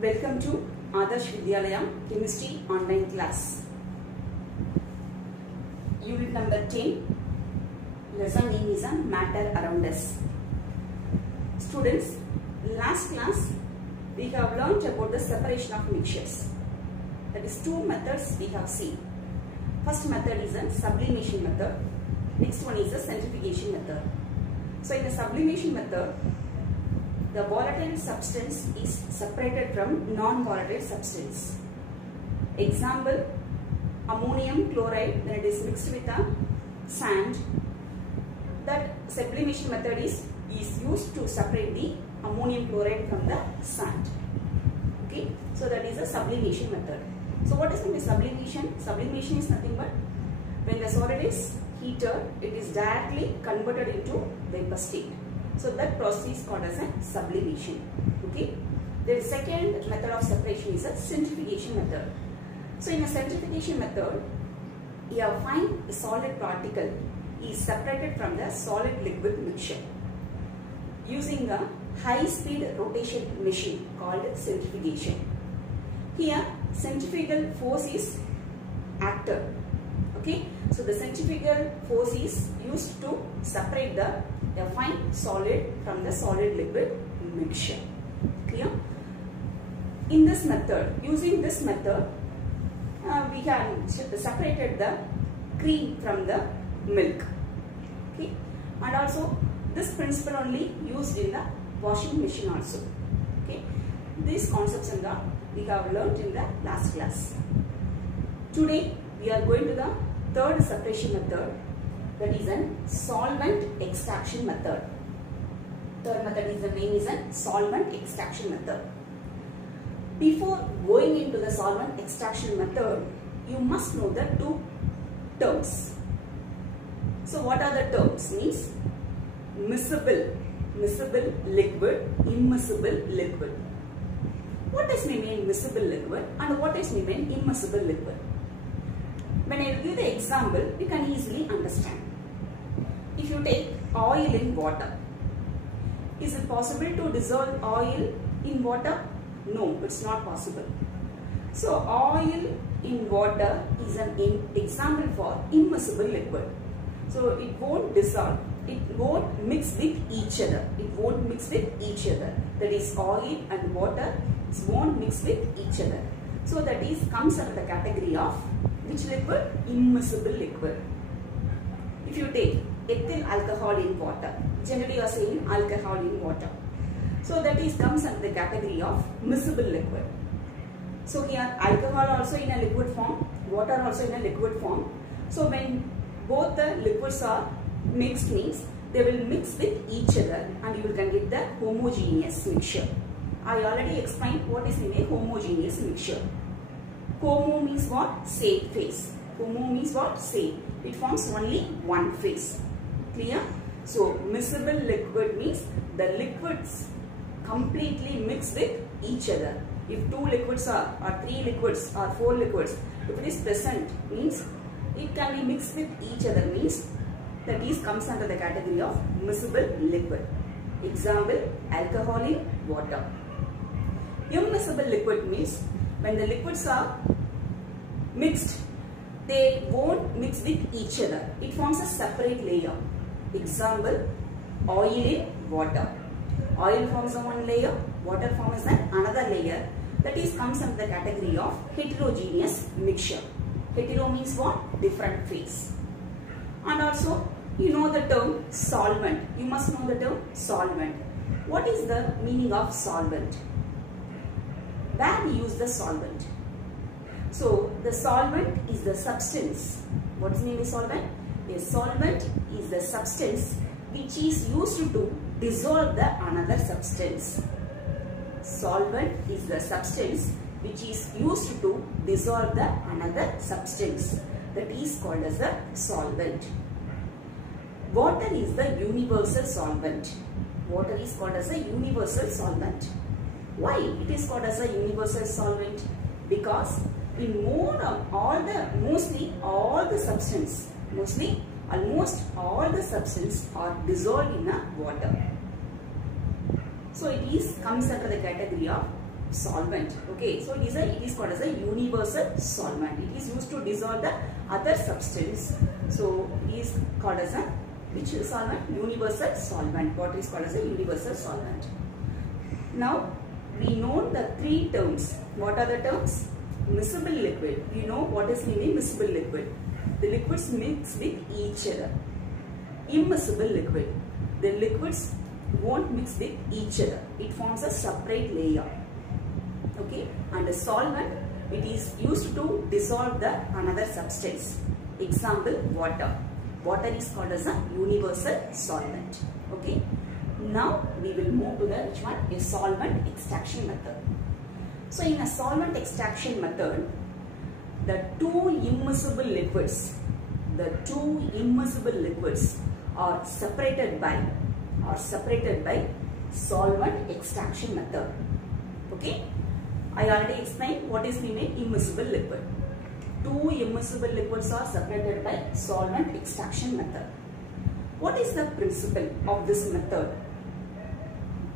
Welcome to Adarsh Vidyalaya Chemistry Online Class. Unit number 10. Lesson name is Matter Around Us. Students, last class we have learnt about the separation of mixtures. That is two methods we have seen. First method is a sublimation method. Next one is a centrifugation method. So in the sublimation method, the volatile substance is separated from non-volatile substance. Example, ammonium chloride when it is mixed with a sand. That sublimation method is used to separate the ammonium chloride from the sand. Okay, so that is a sublimation method. So what is the sublimation? Sublimation is nothing but when the solid is heated, it is directly converted into vapor state. So that process is called as a sublimation. Okay. The second method of separation is a centrifugation method. So in a centrifugation method, you find a solid particle is separated from the solid liquid mixture using a high speed rotation machine called centrifugation. Here centrifugal force is active. Okay, so the centrifugal force is used to separate the fine solid from the solid liquid mixture. Clear? In this method, using this method, we can separate the cream from the milk. Okay, and also this principle only used in the washing machine also. Okay, these concepts we have learnt in the last class. Today we are going to the third separation method, that is a solvent extraction method. Third method is the name is a solvent extraction method. Before going into the solvent extraction method, you must know the two terms. So what are the terms? Means miscible liquid, immiscible liquid. What does mean miscible liquid and what does mean immiscible liquid? When I give the example, you can easily understand. If you take oil in water, is it possible to dissolve oil in water? No, it's not possible. So oil in water is an example for immiscible liquid. So it won't dissolve, it won't mix with each other. It won't mix with each other. That is, oil and water won't mix with each other. So that is comes under the category of which liquid? Immiscible liquid. If you take ethyl alcohol in water, generally you are saying alcohol in water. So that is comes under the category of miscible liquid. So here alcohol also in a liquid form, water also in a liquid form. So when both the liquids are mixed means they will mix with each other and you can get the homogeneous mixture. I already explained what is in a homogeneous mixture. Homo means what? Same phase. Homo means what? Same. It forms only one phase. Clear? So miscible liquid means the liquids completely mix with each other. If two liquids are, or three liquids, or four liquids, if it is present means it can be mixed with each other, means that is comes under the category of miscible liquid. Example, alcohol in water. Immiscible liquid means when the liquids are mixed, they won't mix with each other. It forms a separate layer. Example, oil in water. Oil forms one layer, water forms another layer. That is comes under the category of heterogeneous mixture. Hetero means what? Different phase. And also you know the term solvent. You must know the term solvent. What is the meaning of solvent? Where we use the solvent? So the solvent is the substance. What is the name of solvent? A solvent is the substance which is used to dissolve the another substance. Solvent is the substance which is used to dissolve the another substance. That is called as a solvent. Water is the universal solvent. Water is called as a universal solvent. Why it is called as a universal solvent? Because in mostly all the substance almost all the substance are dissolved in a water. So it comes under the category of solvent. Okay, so it is called as a universal solvent. It is used to dissolve the other substance. So it is called as a which solvent? Universal solvent. Water is called as a universal solvent. Now we know the three terms. What are the terms? Miscible liquid. We know what is meaning miscible liquid. The liquids mix with each other. Immiscible liquid. The liquids won't mix with each other. It forms a separate layer. Okay, and a solvent, it is used to dissolve the another substance. Example, water. Water is called as a universal solvent. Okay, now we will move to the which one? A solvent extraction method. So in a solvent extraction method, the two immiscible liquids are separated by solvent extraction method. Okay, I already explained what is meaning immiscible liquid. Two immiscible liquids are separated by solvent extraction method. What is the principle of this method?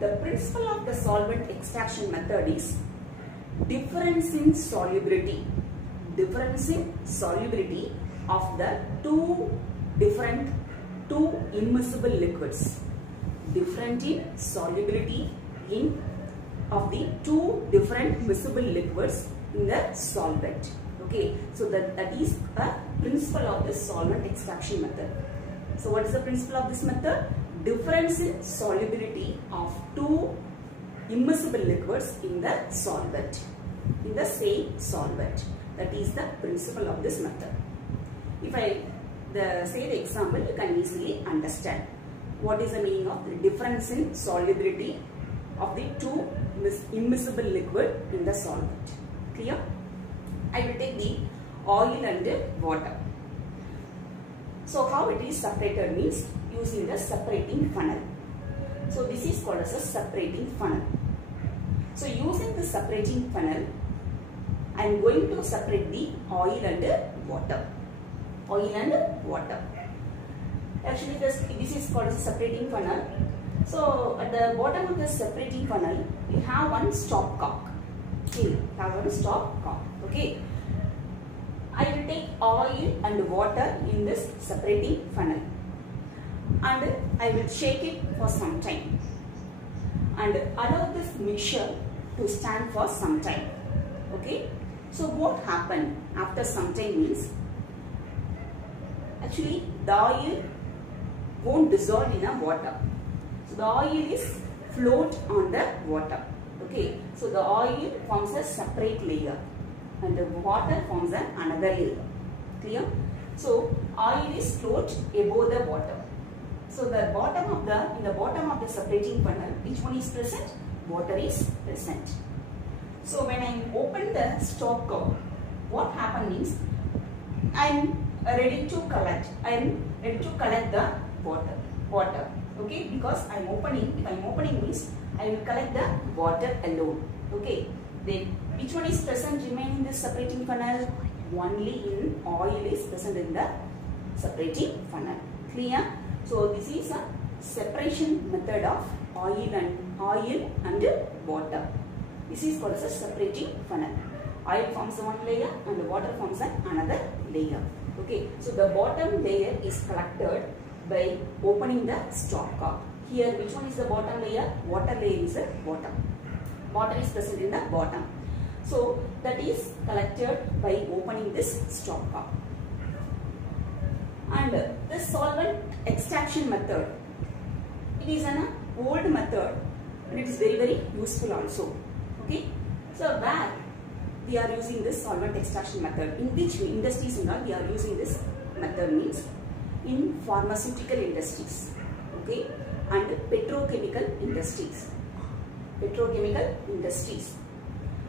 The principle of the solvent extraction method is difference in solubility of the two immiscible liquids. Different in solubility of the two different miscible liquids in the solvent. Okay, so that is a principle of the solvent extraction method. So what is the principle of this method? Difference in solubility of two immiscible liquids in the solvent, in the same solvent. That is the principle of this method. If I say the example, you can easily understand what is the meaning of the difference in solubility of the two immiscible liquid in the solvent. Clear? I will take the oil and water. So how it is separated means using the separating funnel. So this is called as a separating funnel. So using the separating funnel, I am going to separate the oil and water. Oil and water. Actually this is called as a separating funnel. So at the bottom of the separating funnel, we have one stopcock. Okay, have one stopcock. Okay. I will take oil and water in this separating funnel and I will shake it for some time and allow this mixture to stand for some time. Okay. So what happened after some time means actually the oil won't dissolve in the water. So the oil is float on the water. Okay. So the oil forms a separate layer and the water forms another layer. Clear? So oil is float above the water. So in the bottom of the separating funnel, which one is present? Water is present. So when I open the stopcock, what happens means I am ready to collect. The water. Okay, because I am opening. If I am opening means I will collect the water alone. Okay. Then which one is present remain in this separating funnel? Only in oil is present in the separating funnel. Clear? So this is a separation method of oil and water. This is called as a separating funnel. Oil forms one layer and water forms another layer. Okay. So the bottom layer is collected by opening the stopcock. Here which one is the bottom layer? Water layer is the bottom. Water is present in the bottom. So that is collected by opening this stopcock. And this solvent extraction method, it is an old method and it is very useful also. Okay. So where we are using this solvent extraction method, in which industries we are using this method means in pharmaceutical industries, okay, and petrochemical industries.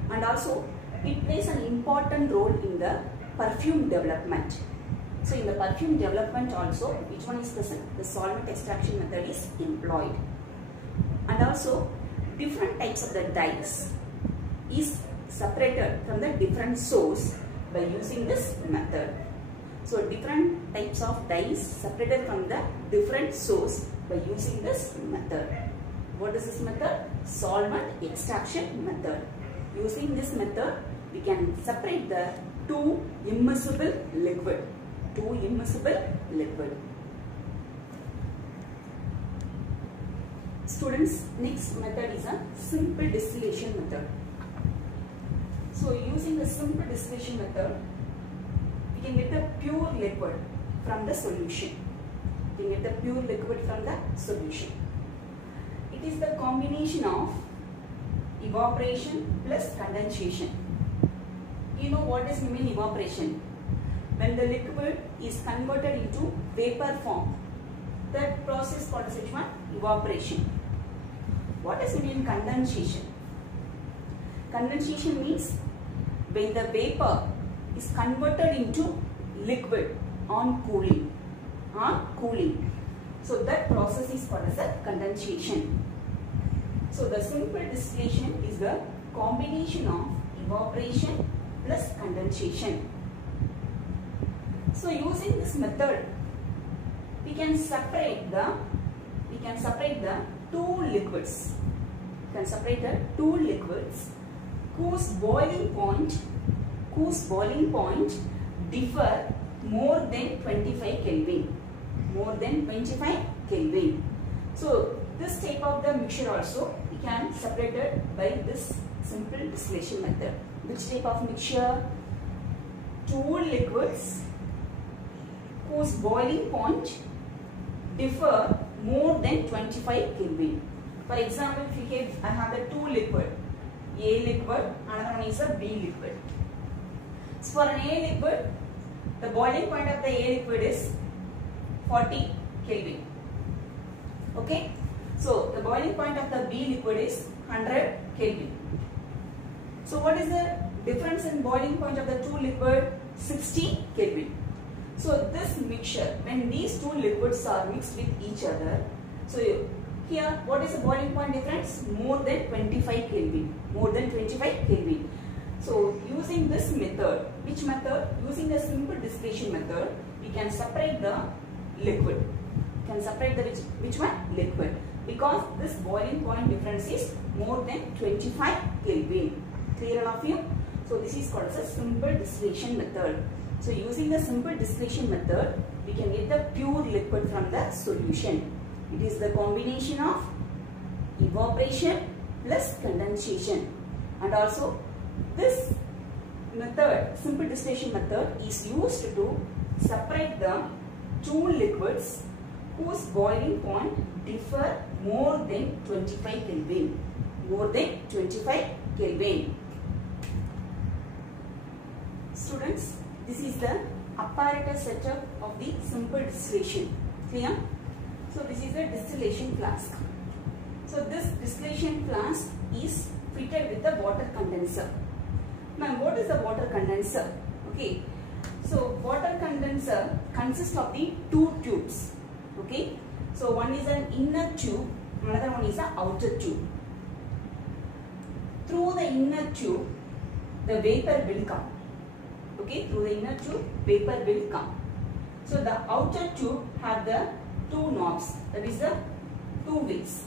And also it plays an important role in the perfume development. So in the perfume development also, which one is present? The solvent extraction method is employed. And also different types of the dyes is separated from the different source by using this method. So different types of dyes separated from the different source by using this method. What is this method? Solvent extraction method. using this method, we can separate the two immiscible liquid. Students, next method is a simple distillation method. So using the simple distillation method, we can get the pure liquid from the solution. It is the combination of evaporation plus condensation. You know what is mean evaporation? When the liquid is converted into vapor form, that process called as evaporation. What is mean condensation? Condensation means when the vapor is converted into liquid on cooling. So that process is called as a condensation. So the simple distillation is the combination of evaporation plus condensation. So using this method, we can separate the two liquids. Whose boiling point differ more than 25 Kelvin. So this type of the mixture also we can separate it by this simple distillation method. Which type of mixture? Two liquids whose boiling point differ more than 25 Kelvin. For example, if I have the two liquid, A liquid, another one is a B liquid. So for an A liquid, the boiling point of the A liquid is 40 Kelvin. Okay. So the boiling point of the B liquid is 100 Kelvin. So what is the difference in boiling point of the two liquid? 60 Kelvin. So this mixture, when these two liquids are mixed with each other, so here what is the boiling point difference? More than 25 Kelvin. So using this method, which method? Using the simple distillation method, we can separate the liquid. Which one? Liquid. Because this boiling point difference is more than 25 Kelvin. Clear all of you? So this is called as a simple distillation method. So using the simple distillation method, we can get the pure liquid from the solution. It is the combination of evaporation plus condensation. And also this method, simple distillation method, is used to separate the two liquids whose boiling point differ more than 25 Kelvin. Students, this is the apparatus setup of the simple distillation. Clear? So this is the distillation flask. So this distillation flask is fitted with the water condenser. Now what is the water condenser? Okay. So water condenser consists of the two tubes. Okay. So one is an inner tube, another one is an outer tube. Through the inner tube, the vapor will come. Okay, through the inner tube, vapor will come. So the outer tube have the two knobs, that is the two wheels.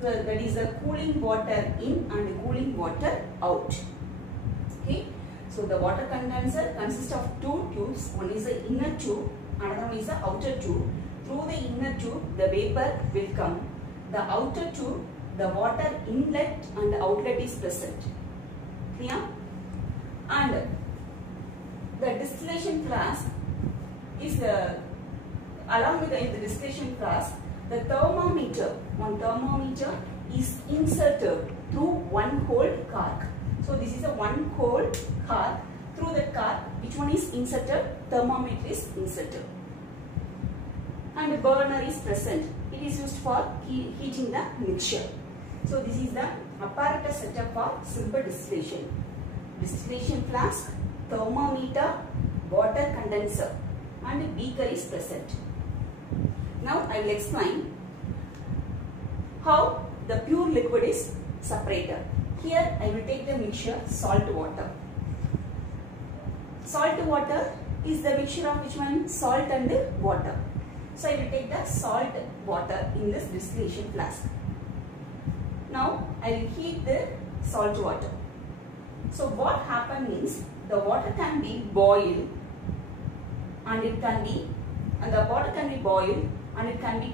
So that is the cooling water in and cooling water out. Okay, so the water condenser consists of two tubes. One is the inner tube, another one is the outer tube. Through the inner tube, the vapor will come. The outer tube, the water inlet and outlet is present. Clear? And the distillation flask is along with the distillation flask, the thermometer, one thermometer is inserted through one hole cork. So this is a one hole cork. Through the cork, which one is inserted? Thermometer is inserted. And a burner is present. It is used for heating the mixture. So this is the apparatus setup for simple distillation. Distillation flask, thermometer, water condenser, and a beaker is present. Now I will explain how the pure liquid is separated. Here I will take the mixture salt water. Salt water is the mixture of which one? Salt and water. So I will take the salt water in this distillation flask. Now I will heat the salt water. So what happens means the water can be boiled and it can be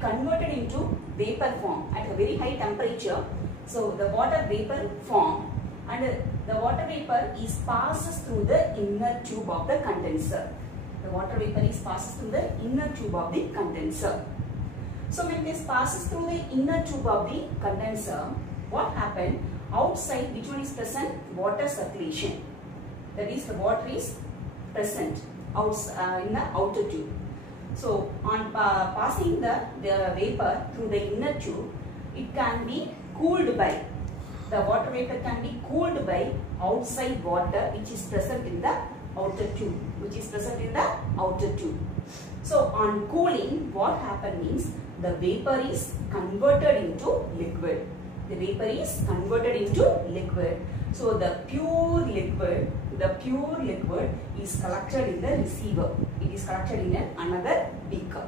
converted into vapor form at a very high temperature. So the water vapor form, and the water vapor is passes through the inner tube of the condenser. The water vapor is passes through the inner tube of the condenser. So when this passes through the inner tube of the condenser, what happened? Outside, which one is present? Water circulation. That is, the water is present in the outer tube. So on passing the vapor through the inner tube, it can be cooled by, the water vapor can be cooled by outside water which is present in the outer tube, So on cooling, what happens means the vapor is converted into liquid. So the pure liquid is collected in the receiver. It is collected in another beaker.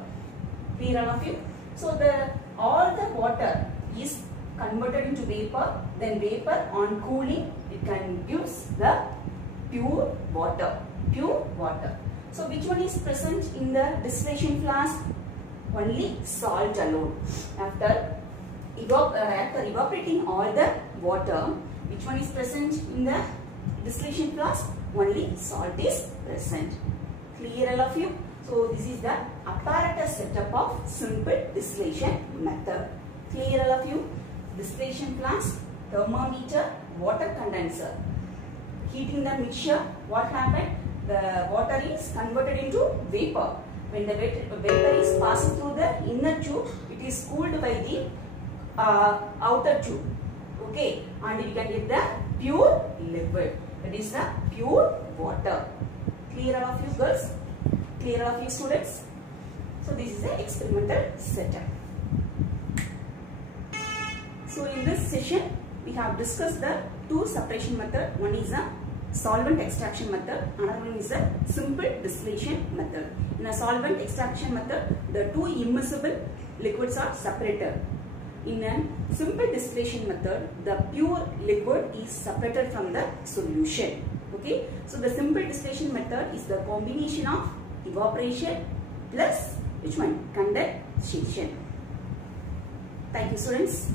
Clear all of you? So all the water is converted into vapor. Then vapor on cooling, it can gives the pure water. So which one is present in the distillation flask? Only salt alone. After evaporating all the water, which one is present in the distillation flask? Only salt is present. Clear all of you? So this is the apparatus setup of simple distillation method. Clear all of you? Distillation flask, thermometer, water condenser. Heating the mixture, what happened? The water is converted into vapor. When the vapor is passing through the inner tube, it is cooled by the outer tube. Okay, and we can get the pure liquid. That is the pure water. Clear all of you girls? Clear all of you students? So this is the experimental setup. So in this session, we have discussed the two separation method. One is a solvent extraction method, another one is a simple distillation method. In a solvent extraction method, the two immiscible liquids are separated. In a simple distillation method, the pure liquid is separated from the solution. Okay, so the simple distillation method is the combination of evaporation plus which one? Condensation. Thank you students.